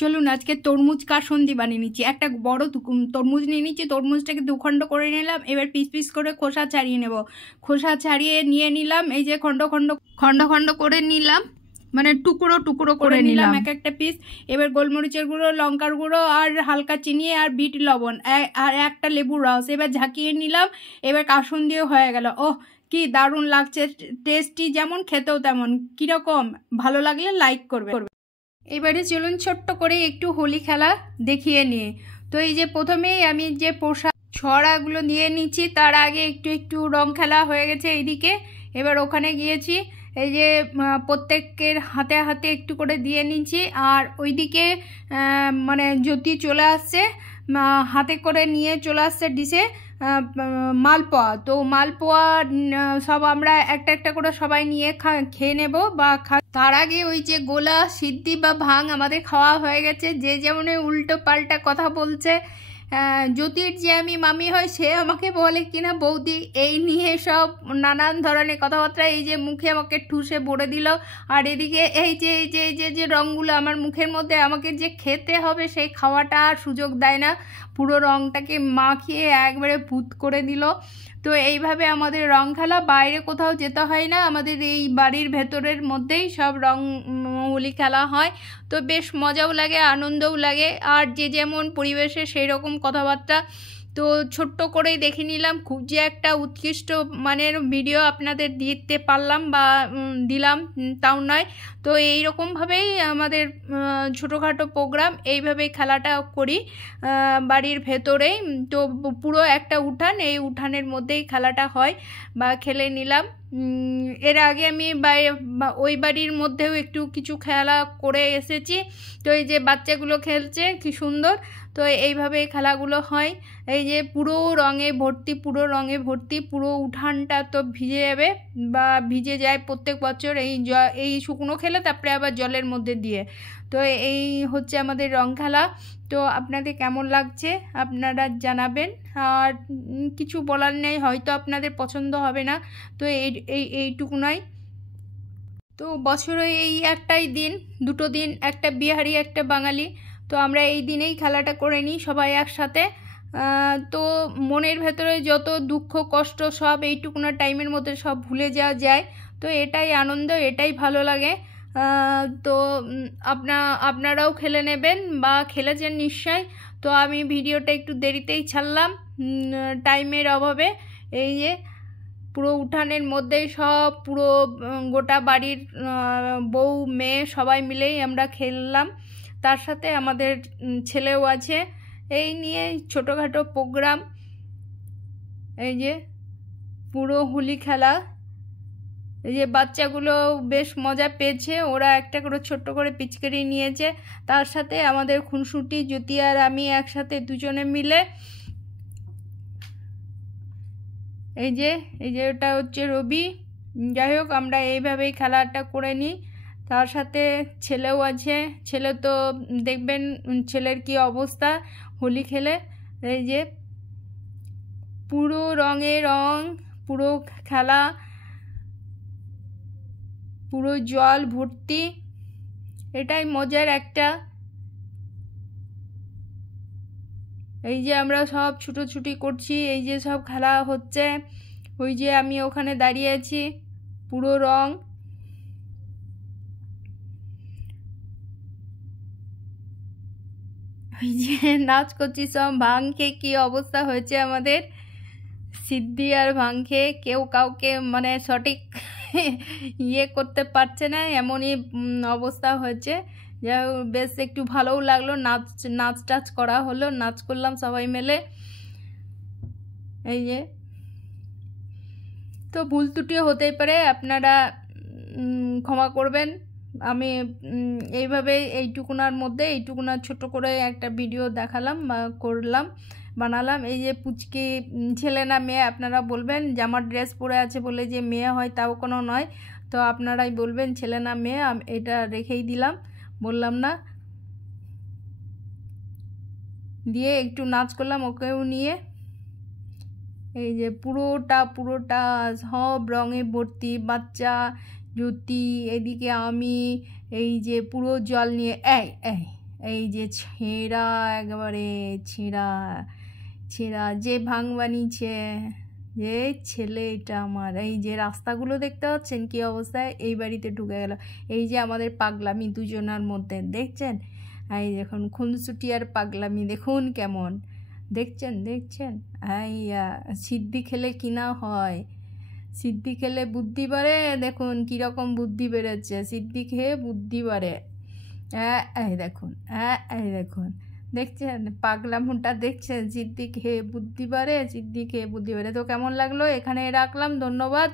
চলুন আজকে তরমুজ কাসন্দি বানিয়ে নিচ্ছি। একটা বড় তরমুজ নিয়ে নিচ্ছি, তরমুজটাকে দুখণ্ড করে নিলাম। এবার পিস পিস করে খোসা ছাড়িয়ে নেব। খোসা ছাড়িয়ে নিয়ে নিলাম, এই যে খণ্ড খণ্ড খণ্ড খণ্ড করে নিলাম, মানে টুকরো টুকরো করে নিলাম এক একটা পিস। এবার গোলমরিচের গুঁড়ো, লঙ্কার গুঁড়ো আর হালকা চিনি আর বিট লবণ আর একটা লেবুর রস এবার ঝাঁকিয়ে নিলাম। এবার কাসন্দিও হয়ে গেল। ওহ, কি দারুণ লাগছে, টেস্টি যেমন খেতেও তেমন। কীরকম ভালো লাগলে লাইক করবে। এবারে চলুন ছোট্ট করে একটু হোলি খেলা দেখিয়ে নিয়ে। তো এই যে প্রথমেই আমি যে পোশাক ছড়াগুলো নিয়ে নিচ্ছি, তার আগে একটু একটু রং খেলা হয়ে গেছে এইদিকে। এবার ওখানে গিয়েছি, এই যে প্রত্যেকের হাতে হাতে একটু করে দিয়ে নিচ্ছি। আর ওইদিকে মানে জ্যোতি চলে আসছে, হাতে করে নিয়ে চলে আসছে ডিশে মালপোয়া। তো মালপোয়া সব আমরা একটা একটা করে সবাই নিয়ে খেয়ে নেব বা তার আগে ওই যে গোলা সিদ্ধি বা ভাং আমাদের খাওয়া হয়ে গেছে। যে যেমন উল্টো পাল্টা কথা বলছে। জ্যোতির যে আমি মামি হয়, সে আমাকে বলে কিনা বৌদি, এই নিয়ে সব নানান ধরনের কথাবার্তা। এই যে মুখে আমাকে ঠুসে ভরে দিল। আর এদিকে এই যে এই যে এই যে যে রঙগুলো আমার মুখের মধ্যে, আমাকে যে খেতে হবে সেই খাওয়াটা আর সুযোগ দেয় না, পুরো রঙটাকে মাখিয়ে একবারে ভূত করে দিল। তো এইভাবে আমাদের রং খেলা, বাইরে কোথাও যেতে হয় না, আমাদের এই বাড়ির ভেতরের মধ্যেই সব রং হোলি খেলা হয়। তো বেশ মজাও লাগে, আনন্দও লাগে। আর যে যেমন পরিবেশে সেই রকম কথাবার্তা। তো ছোট্ট করেই দেখে নিলাম, খুব যে একটা উৎকৃষ্ট মানের ভিডিও আপনাদের দিতে পারলাম বা দিলাম তাও নয়। তো এইরকমভাবেই আমাদের ছোটোখাটো প্রোগ্রাম, এইভাবেই খেলাটা করি বাড়ির ভেতরেই। তো পুরো একটা উঠান, এই উঠানের মধ্যেই খেলাটা হয় বা খেলে নিলাম। এর আগে আমি ওই বাড়ির মধ্যেও একটু কিছু খেলা করে এসেছি। তো এই যে বাচ্চাগুলো খেলছে কি সুন্দর। তো এইভাবে খেলাগুলো হয়। এই যে পুরো রঙে ভর্তি, পুরো রঙে ভর্তি, পুরো উঠানটা তো ভিজে যাবে বা ভিজে যায় প্রত্যেক বছর এই শুকনো খেলে, তারপরে আবার জলের মধ্যে দিয়ে। তো এই হচ্ছে আমাদের রং খেলা। তো আপনাদের কেমন লাগছে আপনারা জানাবেন। আর কিছু বলার নেই, হয়তো আপনাদের পছন্দ হবে না। তো এইটুকু নয়। তো বছরে এই একটাই দিন, দুটো দিন, একটা বিহারি একটা বাঙালি। তো আমরা এই দিনেই খেলাটা করে নিই সবাই একসাথে। তো মনের ভেতরে যত দুঃখ কষ্ট সব এইটুকুনা টাইমের মধ্যে সব ভুলে যাওয়া যায়। তো এটাই আনন্দ, এটাই ভালো লাগে। তো আপনারাও খেলে নেবেন বা খেলেছেন নিশ্চয়। তো আমি ভিডিওটা একটু দেরিতেই ছাড়লাম টাইমের অভাবে। এই যে পুরো উঠানের মধ্যেই সব পুরো গোটা বাড়ির বউ মেয়ে সবাই মিলেই আমরা খেললাম, তার সাথে আমাদের ছেলেও আছে। এই নিয়ে ছোটোখাটো প্রোগ্রাম, এই যে পুরো হোলি খেলা। এই যে বাচ্চাগুলো বেশ মজা পেয়েছে, ওরা একটা করে ছোট্ট করে পিচকারি নিয়েছে। তার সাথে আমাদের খুনসুটি জ্যোতি আর আমি একসাথে দুজনে মিলে, এই যে ওটা হচ্ছে রবি। যাই হোক, আমরা এইভাবেই খেলাটা করে নিই। তার সাথে ছেলেও আছে। ছেলে তো দেখবেন ছেলের কি অবস্থা হোলি খেলে। এই যে পুরো রঙে রং, পুরো খেলা, পুরো জল ভর্তি, এটাই মজার একটা। এই যে আমরা সব ছুটোছুটি করছি, এই যে সব খেলা হচ্ছে। ওই যে আমি ওখানে দাঁড়িয়ে আছি, পুরো রং। ওই যে নাচ করছি সব। ভাং খেয়ে কী অবস্থা হয়েছে আমাদের, সিদ্ধি আর ভাং খেয়ে কেউ কাউকে মানে সঠিক ইয়ে করতে পারছে না, এমনই অবস্থা হয়েছে। যাই হোক, বেশ একটু ভালোও লাগলো, নাচ টাচ করা হলো, নাচ করলাম সবাই মিলে। এই যে তো ভুল ত্রুটিও হতেই পারে, আপনারা ক্ষমা করবেন। আমি এইভাবে এইটুকুনার মধ্যে এইটুকুনার ছোট করে একটা ভিডিও দেখালাম বা বানালাম। এই যে পুচকি ছেলে না মেয়ে আপনারা বলবেন, জামার ড্রেস পরে আছে বলে যে মেয়ে হয় তাও কোনো নয়। তো আপনারাই বলবেন ছেলে না মেয়ে, এটা রেখেই দিলাম, বললাম না। দিয়ে একটু নাচ করলাম ওকেও নিয়ে। এই যে পুরোটা সব রঙে ভর্তি, বাচ্চা জ্যোতি, এদিকে আমি, এই যে পুরো জল নিয়ে এই যে ছেঁড়া, একেবারে ছেঁড়া ছেঁড়া যে ভাং বানিয়েছে যে ছেলে এটা আমার। এই যে রাস্তাগুলো দেখতে পাচ্ছেন কি অবস্থায়, এই বাড়িতে ঢুকে গেল। এই যে আমাদের পাগলামি দুজনার মধ্যে দেখছেন, এই দেখুন খুনসুটি আর পাগলামি দেখুন কেমন, দেখছেন দেখছেন। এই সিদ্ধি খেলে কিনা হয়, সিদ্ধি খেলে বুদ্ধি বাড়ে, দেখুন কীরকম বুদ্ধি বেড়েছে, সিদ্ধি খেয়ে বুদ্ধি বাড়ে। এই দেখুন, এই দেখুন, দেখছেন পাগলামোটা, দেখছেন সিদ্ধি খেয়ে বুদ্ধি বাড়ে, সিদ্ধি খেয়ে বুদ্ধি বাড়ে। তো কেমন লাগলো, এখানে রাখলাম, ধন্যবাদ।